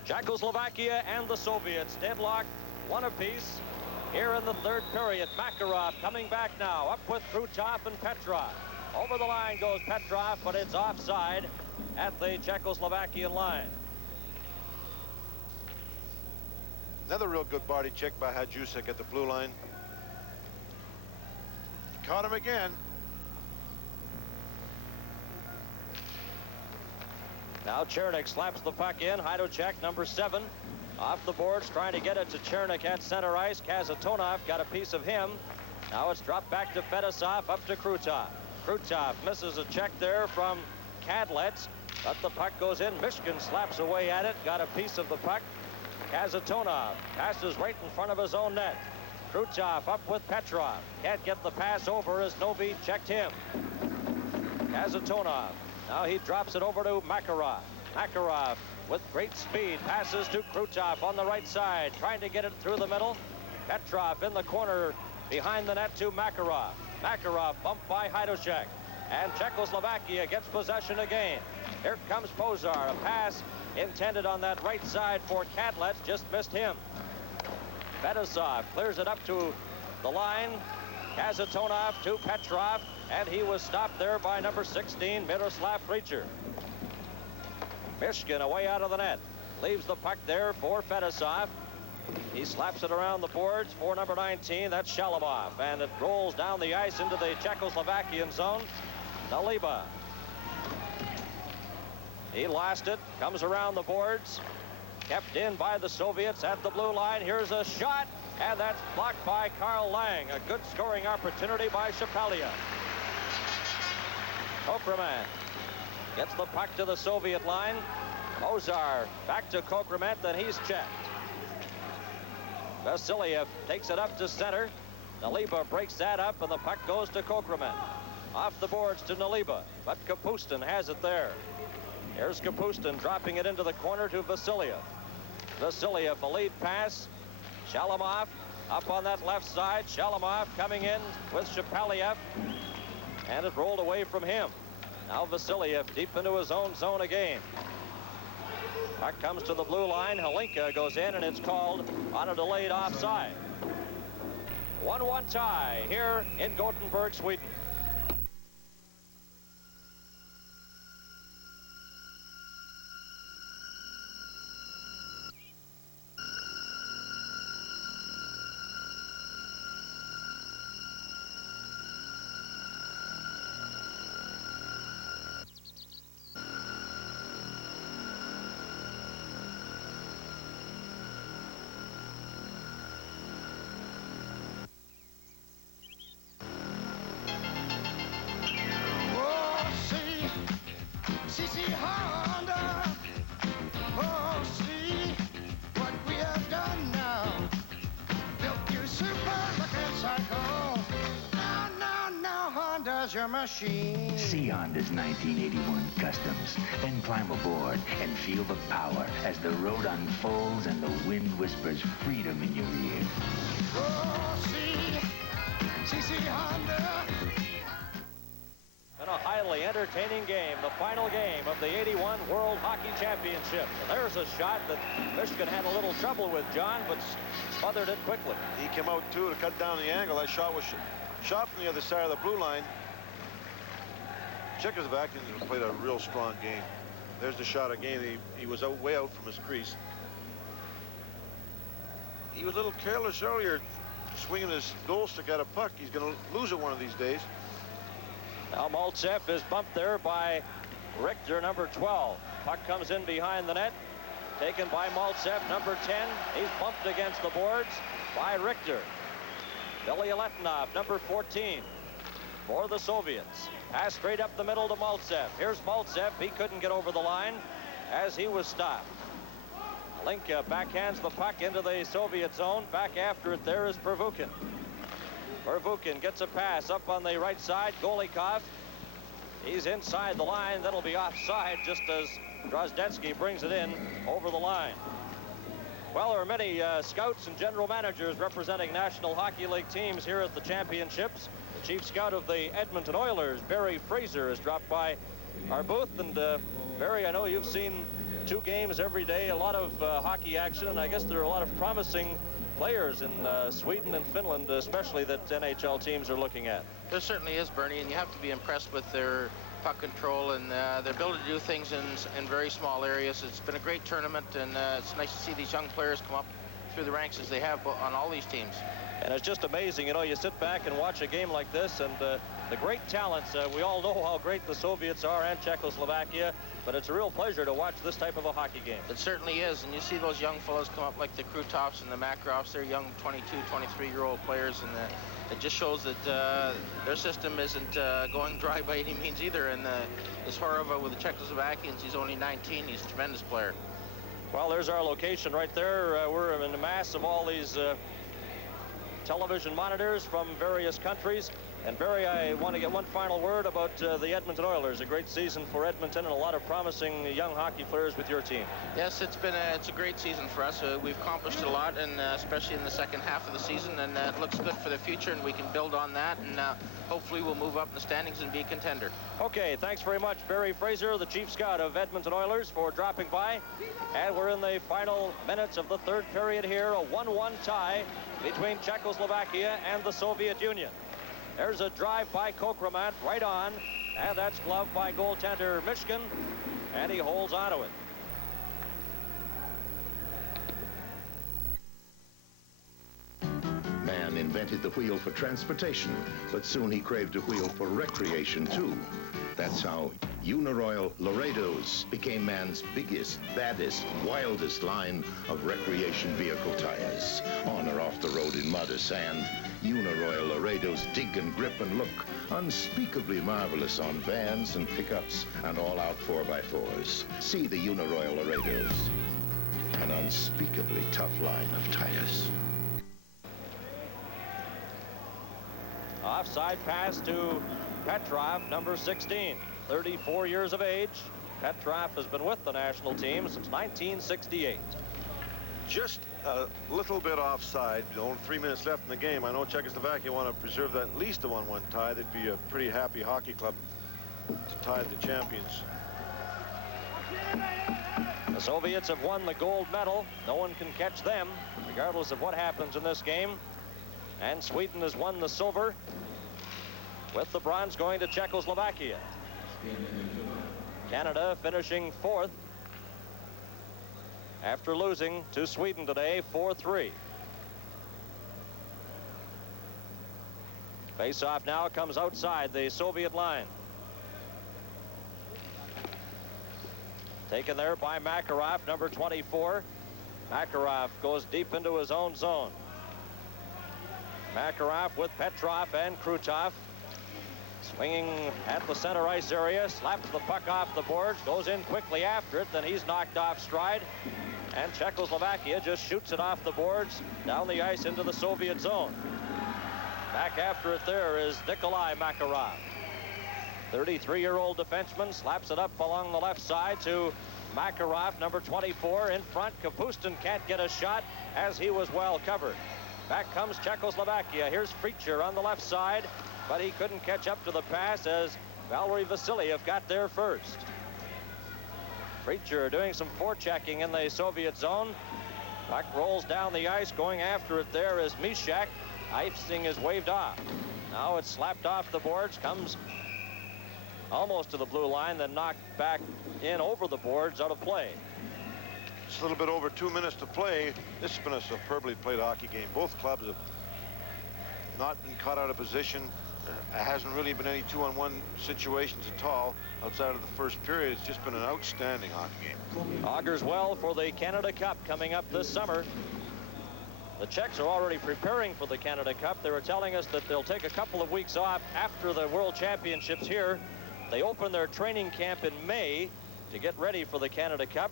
Czechoslovakia and the Soviets deadlocked, one apiece. Here in the third period, Makarov coming back now, up with Krutov and Petrov. Over the line goes Petrov, but it's offside at the Czechoslovakian line. Another real good body check by Hadjusek at the blue line. Caught him again. Now Chernik slaps the puck in. Hajduk, number 7, off the boards, trying to get it to Chernik at center ice. Kazantonov got a piece of him. Now it's dropped back to Fettisov, up to Krutov. Krutov misses a check there from Kadlets, but the puck goes in. Mышkин slaps away at it, got a piece of the puck. Kazantonov passes right in front of his own net. Krutov up with Petrov. Can't get the pass over as Novi checked him. Kazantonov. Now he drops it over to Makarov. Makarov with great speed passes to Krutov on the right side, trying to get it through the middle. Petrov in the corner behind the net to Makarov. Makarov bumped by Hajduk, and Czechoslovakia gets possession again. Here comes Pozar. A pass intended on that right side for Kadlets, just missed him. Fettisov clears it up to the line. Kazantonov to Petrov, and he was stopped there by number 16, Miroslav Mышkin. Mышkin away out of the net. Leaves the puck there for Fettisov. He slaps it around the boards for number 19, that's Shalamov, and it rolls down the ice into the Czechoslovakian zone. Naliba. He lost it, comes around the boards. Kept in by the Soviets at the blue line. Here's a shot, and that's blocked by Karl Lang. A good scoring opportunity by Chapelia. Kokreman gets the puck to the Soviet line. Ozar back to Kokreman, then he's checked. Vasiliev takes it up to center. Naliba breaks that up, and the puck goes to Kokreman. Off the boards to Naliba, but Kapustin has it there. Here's Kapustin dropping it into the corner to Vasiliev. Vasiliev, a lead pass. Shalamov up on that left side. Shalamov coming in with Shapaliev, and it rolled away from him. Now Vasiliev deep into his own zone again. Puck comes to the blue line. Halinka goes in, and it's called on a delayed offside. 1-1 tie here in Gothenburg, Sweden. Your machine. See Honda's 1981 Customs. Then climb aboard and feel the power as the road unfolds and the wind whispers freedom in your ear. Oh, see Honda. And a highly entertaining game, the final game of the 81 World Hockey Championship. And there's a shot that Mышkin had a little trouble with, John, but smothered it quickly. He came out, too, to cut down the angle. That shot was shot from the other side of the blue line. Czechoslovakia played a real strong game. There's the shot again. He was way out from his crease. He was a little careless earlier, swinging his goal stick at a puck. He's going to lose it one of these days. Now Mальцев is bumped there by Richter, number 12. Puck comes in behind the net. Taken by Mальцев, number 10. He's bumped against the boards by Richter. Bilялетdinov, number 14, for the Soviets. Pass straight up the middle to Mальцев. Here's Mальцев. He couldn't get over the line as he was stopped. Linka backhands the puck into the Soviet zone. Back after it there is Первухин. Первухin gets a pass up on the right side. Golikov. He's inside the line. That'll be offside just as Drozdetsky brings it in over the line. Well, there are many scouts and general managers representing National Hockey League teams here at the championships. The chief scout of the Edmonton Oilers, Barry Fraser, has dropped by our booth. And Barry, I know you've seen 2 games every day, a lot of hockey action, and I guess there are a lot of promising players in Sweden and Finland, especially, that NHL teams are looking at. There certainly is, Bernie, and you have to be impressed with their puck control and their ability to do things in very small areas. It's been a great tournament, and it's nice to see these young players come up through the ranks as they have on all these teams. And it's just amazing, you know, you sit back and watch a game like this, and the great talents, we all know how great the Soviets are and Czechoslovakia, but it's a real pleasure to watch this type of a hockey game. It certainly is, and you see those young fellows come up like the Krutovs and the Makarovs. They're young 22, 23-year-old players, and it just shows that their system isn't going dry by any means either. And this Horova with the Czechoslovakians, he's only 19. He's a tremendous player. Well, there's our location right there. We're in the mass of all these television monitors from various countries. And Barry, I want to get one final word about the Edmonton Oilers. A great season for Edmonton and a lot of promising young hockey players with your team. Yes, it's a great season for us. We've accomplished a lot, and especially in the second half of the season, and it looks good for the future, and we can build on that, and hopefully we'll move up in the standings and be a contender. Okay, thanks very much, Barry Fraser, the chief scout of Edmonton Oilers, for dropping by. And we're in the final minutes of the third period here, a 1-1 tie between Czechoslovakia and the Soviet Union. There's a drive by Kokramant right on, and that's gloved by goaltender Mышkин, and he holds onto it. Man invented the wheel for transportation, but soon he craved a wheel for recreation too. That's how Uniroyal Laredos became man's biggest, baddest, wildest line of recreation vehicle tires. On or off the road in mud or sand, Uniroyal Laredos dig and grip and look unspeakably marvelous on vans and pickups and all-out 4x4s. See the Uniroyal Laredos, an unspeakably tough line of tires. Offside pass to Petrov, number 16, 34 years of age. Petrov has been with the national team since 1968. Just a little bit offside. Only 3 minutes left in the game. I know Czechoslovakia want to preserve that at least a 1-1 tie. They'd be a pretty happy hockey club to tie the champions. The Soviets have won the gold medal. No one can catch them, regardless of what happens in this game. And Sweden has won the silver, with the bronze going to Czechoslovakia. Canada finishing 4th after losing to Sweden today 4-3. Face-off now comes outside the Soviet line. Taken there by Makarov, number 24. Makarov goes deep into his own zone. Makarov with Petrov and Krutov. Swinging at the center ice area, slaps the puck off the boards, goes in quickly after it, then he's knocked off stride. And Czechoslovakia just shoots it off the boards, down the ice into the Soviet zone. Back after it there is Nikolai Makarov. 33-year-old defenseman slaps it up along the left side to Makarov, number 24, in front. Kapustin can't get a shot as he was well covered. Back comes Czechoslovakia. Here's Mfrичер on the left side, but he couldn't catch up to the pass as Valery Vasiliev got there first. Mfrичer doing some forechecking in the Soviet zone. Puck rolls down the ice. Going after it there is Mishak. Icing is waved off. Now it's slapped off the boards, comes almost to the blue line, then knocked back in over the boards, out of play. It's a little bit over 2 minutes to play. This has been a superbly played hockey game. Both clubs have not been caught out of position. It hasn't really been any 2-on-1 situations at all outside of the first period. It's just been an outstanding hockey game. Augurs well for the Canada Cup coming up this summer. The Czechs are already preparing for the Canada Cup. They were telling us that they'll take a couple of weeks off after the World Championships here. They open their training camp in May to get ready for the Canada Cup.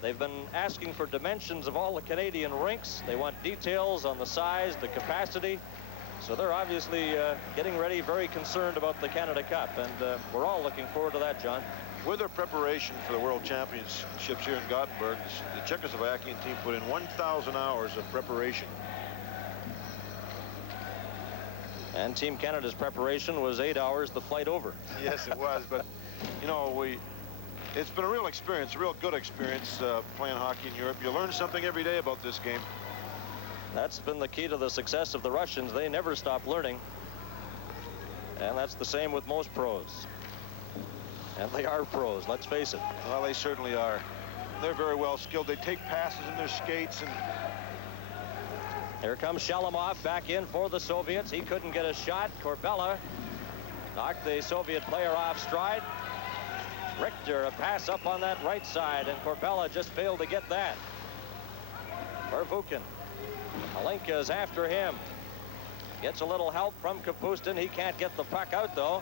They've been asking for dimensions of all the Canadian rinks. They want details on the size, the capacity. So they're obviously getting ready, very concerned about the Canada Cup. And we're all looking forward to that, John. With their preparation for the World Championships here in Gothenburg, the Czechoslovakian team put in 1,000 hours of preparation. And Team Canada's preparation was 8 hours the flight over. Yes, it was. But, you know, It's been a real experience, a real good experience playing hockey in Europe. You learn something every day about this game. That's been the key to the success of the Russians. They never stop learning. And that's the same with most pros. And they are pros, let's face it. Well, they certainly are. They're very well skilled. They take passes in their skates. And here comes Shalamov back in for the Soviets. He couldn't get a shot. Corbella knocked the Soviet player off stride. Richter, a pass up on that right side, and Corbella just failed to get that. Pervukin. Alenka's after him. Gets a little help from Kapustin. He can't get the puck out, though.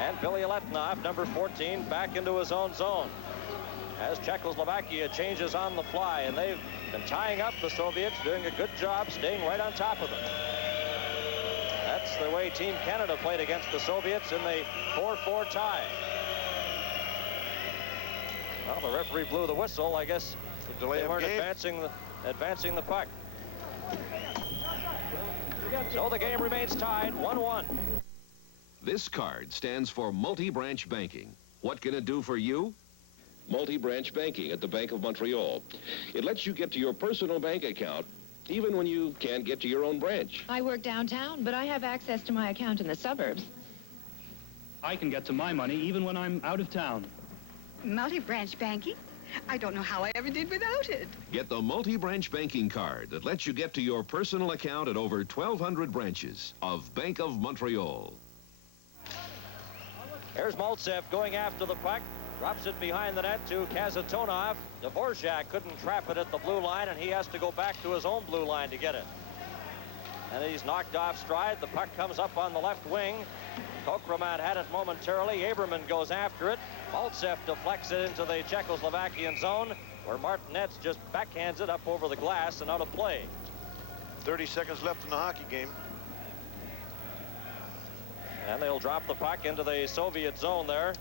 And Bilyaletdinov, number 14, back into his own zone. As Czechoslovakia changes on the fly, and they've been tying up the Soviets, doing a good job staying right on top of them. That's the way Team Canada played against the Soviets in the 4-4 tie. Well, the referee blew the whistle. I guess they weren't advancing the puck. So the game remains tied, 1-1. This card stands for multi-branch banking. What can it do for you? Multi-branch banking at the Bank of Montreal. It lets you get to your personal bank account even when you can't get to your own branch. I work downtown, but I have access to my account in the suburbs. I can get to my money even when I'm out of town. Multi-branch banking? I don't know how I ever did without it. Get the multi-branch banking card that lets you get to your personal account at over 1,200 branches of Bank of Montreal. Here's Mальцев going after the puck. Drops it behind the net to Kazantonov. Д.Олссон couldn't trap it at the blue line, and he has to go back to his own blue line to get it. And he's knocked off stride. The puck comes up on the left wing. Kokromat had it momentarily. Aberman goes after it. Mальцев deflects it into the Czechoslovakian zone, where Martinez just backhands it up over the glass and out of play. 30 seconds left in the hockey game. And they'll drop the puck into the Soviet zone there.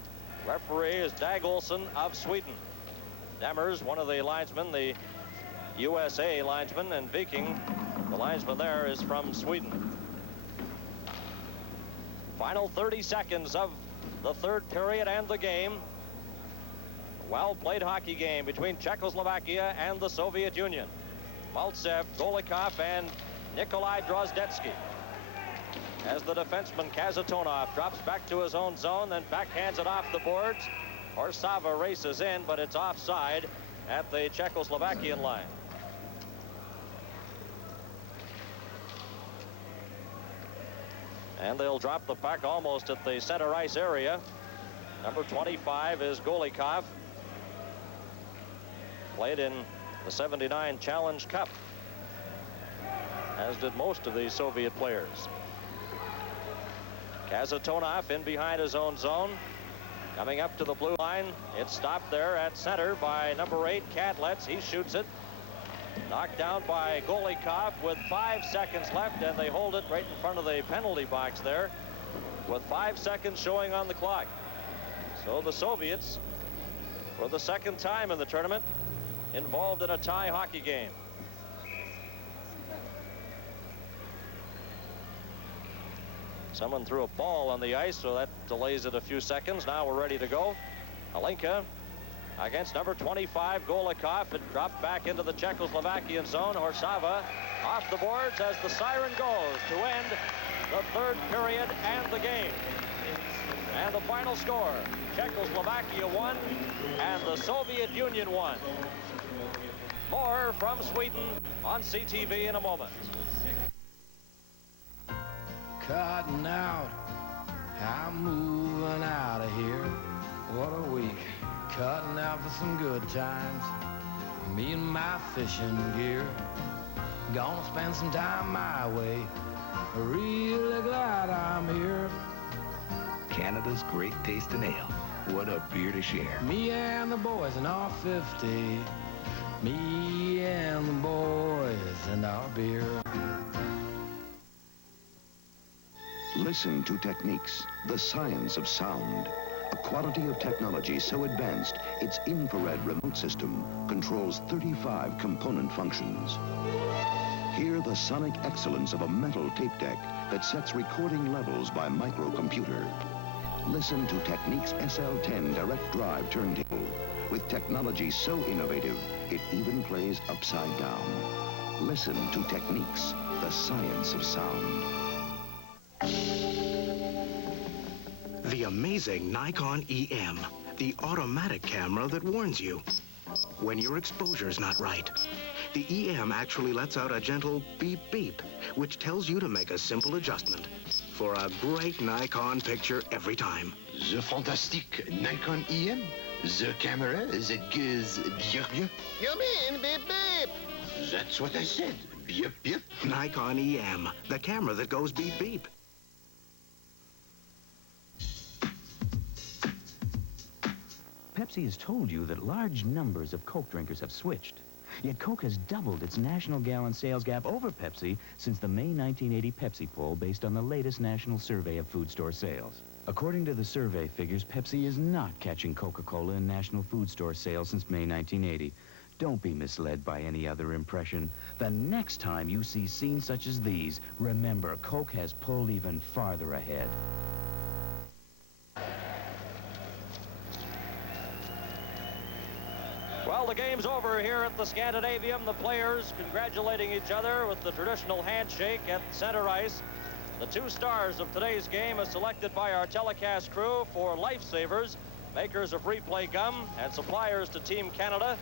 Referee is Д.Олссон of Sweden. Demers, one of the linesmen, the USA linesman, and Viking, the linesman there, is from Sweden. Final 30 seconds of the third period and the game. Well-played hockey game between Czechoslovakia and the Soviet Union. Mальцев, Golikov, and Nikolai Drozdetsky. As the defenseman Kazantonov drops back to his own zone, then backhands it off the boards. Orsava races in, but it's offside at the Czechoslovakian line. And they'll drop the puck almost at the center ice area. Number 25 is Golikov. Played in the '79 Challenge Cup, as did most of the Soviet players. Kazantonov in behind his own zone. Coming up to the blue line. It's stopped there at center by number 8, A.Kадлец. He shoots it. Knocked down by Golikov with 5 seconds left, and they hold it right in front of the penalty box there with 5 seconds showing on the clock. So the Soviets, for the second time in the tournament, involved in a tie hockey game. Someone threw a ball on the ice, so that delays it a few seconds. Now we're ready to go. Alenka against number 25, Golikov. It dropped back into the Czechoslovakian zone. Orsava off the boards as the siren goes to end the third period and the game. And the final score, Czechoslovakia won and the Soviet Union won. More from Sweden on CTV in a moment. Cutting out, I'm moving out of here. What a week, cutting out for some good times. Me and my fishing gear, gonna spend some time my way. Really glad I'm here. Canada's great taste in ale. What a beer to share. Me and the boys in our 50. Me and the boys and our beer. Listen to techniques, the science of sound. A quality of technology so advanced, its infrared remote system controls 35 component functions. Hear the sonic excellence of a metal tape deck that sets recording levels by microcomputer. Listen to Technique's SL10 direct drive turntable. With technology so innovative, it even plays upside down. Listen to Technique's The Science of Sound. The amazing Nikon EM, the automatic camera that warns you when your exposure's not right. The EM actually lets out a gentle beep beep, which tells you to make a simple adjustment for a great Nikon picture every time. The fantastic Nikon EM? The camera that goes beep beep? You mean beep beep? That's what I said. Beep beep. Nikon EM, the camera that goes beep beep. Pepsi has told you that large numbers of Coke drinkers have switched. Yet Coke has doubled its national gallon sales gap over Pepsi since the May 1980 Pepsi poll based on the latest national survey of food store sales. According to the survey figures, Pepsi is not catching Coca-Cola in national food store sales since May 1980. Don't be misled by any other impression. The next time you see scenes such as these, remember Coke has pulled even farther ahead. Well, the game's over here at the Scandinavium. The players congratulating each other with the traditional handshake at center ice. The two stars of today's game are selected by our telecast crew for lifesavers, makers of replay gum and suppliers to Team Canada,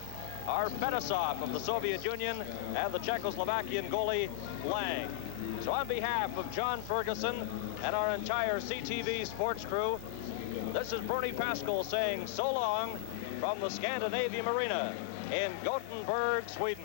are Fettisov of the Soviet Union and the Czechoslovakian goalie Lang. So on behalf of John Ferguson and our entire CTV sports crew, this is Bernie Pascal saying so long from the Scandinavium Arena in Gothenburg, Sweden.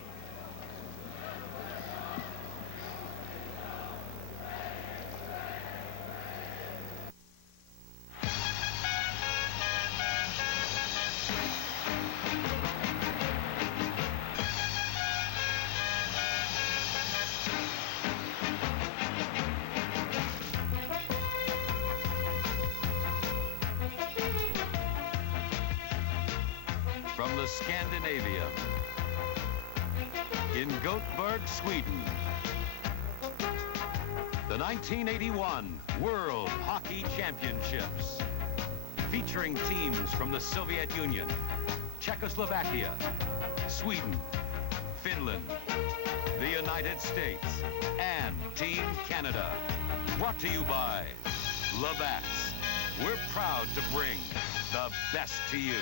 From the Scandinavium in Gothenburg, Sweden, the 1981 World Hockey Championships, featuring teams from the Soviet Union, Czechoslovakia, Sweden, Finland, the United States, and Team Canada. Brought to you by Labatt's. We're proud to bring the best to you.